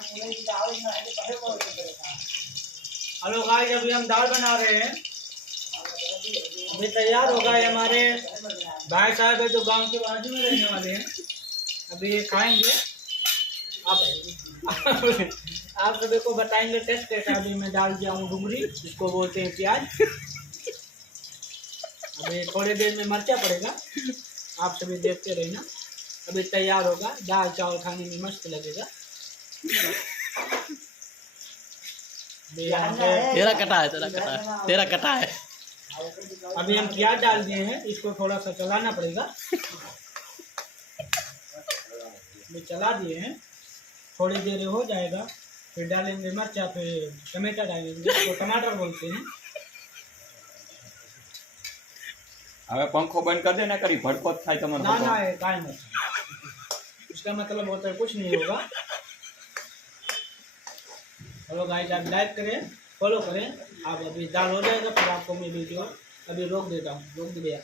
Hello guys, अभी हम दाल बना रहे हैं। अभी तैयार हो गए हमारे भाई साहब है जो गांव के बाजू में रहने वाले हैं। अभी ये खाएंगे। आप सभी को बताएंगे टेस्ट कैसा। अभी मैं डाल दिया हूँ डुंगरी, इसको बोलते हैं प्याज। अभी थोड़ी देर में मरचा पड़ेगा, आप सभी देखते रहना। अभी तैयार होगा, दाल चावल खाने में मस्त लगेगा। तेरा कटा है, तेरा कटा है, तेरा कटा है। अभी हम प्याज डाल दिए हैं, इसको थोड़ा सा चलाना पड़ेगा। अभी चला दिए हैं, थोड़ी देर हो जाएगा, फिर डालेंगे मिर्चा, फिर टमाटर डालेंगे, तो टमाटर बोलते हैं। હવે पंखो बंद कर देना करी भड़को थाय तमरो ना ना ये काय नहीं, इसका मतलब होता है कुछ नहीं होगा। हेलो गाइस, आप लाइक करें, फॉलो करें। आप अभी दाल हो जाएगा, फिर आपको मैं वीडियो अभी रोक देता हूँ, रोक दिया।